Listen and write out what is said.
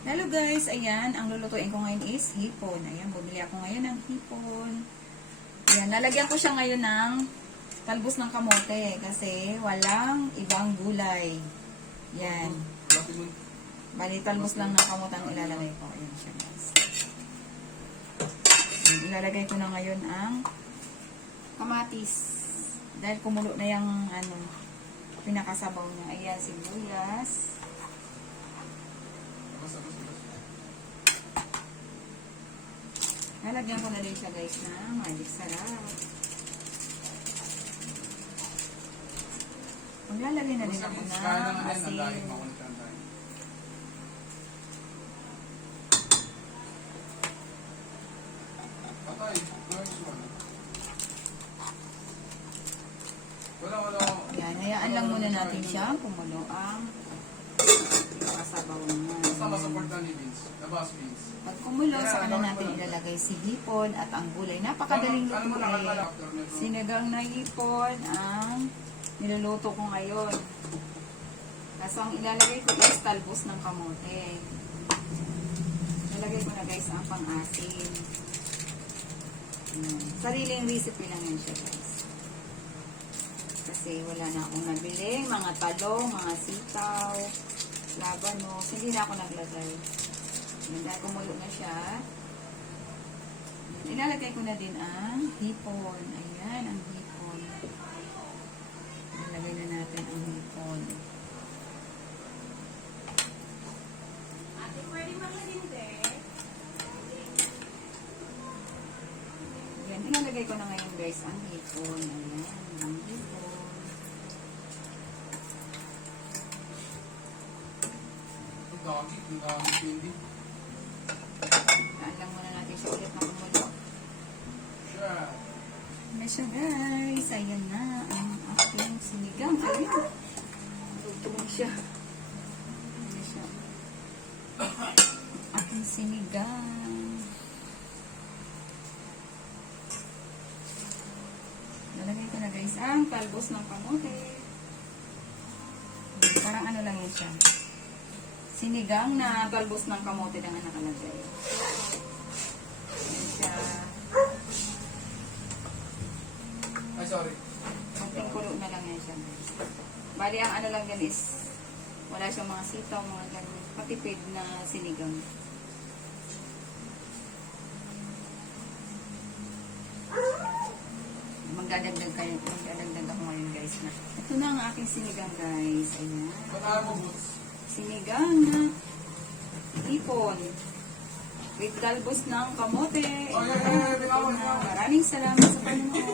Hello guys, ayan, ang lulutuin ko ngayon is hipon. Ayan, bumili ako ngayon ng hipon. Ayan, lalagyan ko siya ngayon ng talbos ng kamote kasi walang ibang gulay. Ayan. Bali, talbos lang ng kamote ang ilalagay ko. Ayan siya guys. Ayan, ilalagay ko na ngayon ang kamatis. Dahil kumulo na yung pinakasabaw niya. Ayan, sibuyas. Lalagyan ko na din siya guys na magic sarap. Maglalagay na din ako ng asin. Yan, hayaan lang muna natin siya kumulo ang kasabaw niya. Pag kumulo, saka na natin ilalagay si hipon at ang gulay. Napakadaling lutuin. Sinigang na hipon ang niluluto ko ngayon. Kaso ang ilalagay ko is talbos ng kamote. Ilalagay ko na guys ang pang-asin. Sariling recipe lang yan siya guys. Kasi wala na akong nabili. Mga talong, mga sitaw, labanos. Hindi na ako naglagay. Dahil kumulo na siya. Ilalagay ko na din ang hipon. Ayan, ang hipon. Ilalagay na natin ang hipon. Ate, pwede makalinde. Ayan, ilalagay ko na ngayon guys ang hipon. Ayan, ang hipon. Alam muna natin siya ulit na kumulo. Ayan siya guys. Ayan na ang aking sinigang. Ayan. Tutulong siya. Ayan siya. Aking sinigang. Nalagay ko na guys ang talbos ng kamote. Parang ano lang yan siya. Sinigang na talbos ng kamote lang ang nakalagay. Ayan siya. Ay, sorry. Konting kulo na lang yan siya. Bali, ang ano lang yan is wala siyang mga sitaw, mga ganun. Patipid na sinigang. Magdadagdag ako ngayon guys na. Ito na ang aking sinigang guys. Ayan. Ba't mo boots? Sinigang na hipon. With talbos ng kamote. Oh, yeah. Maraming salamat sa panonood.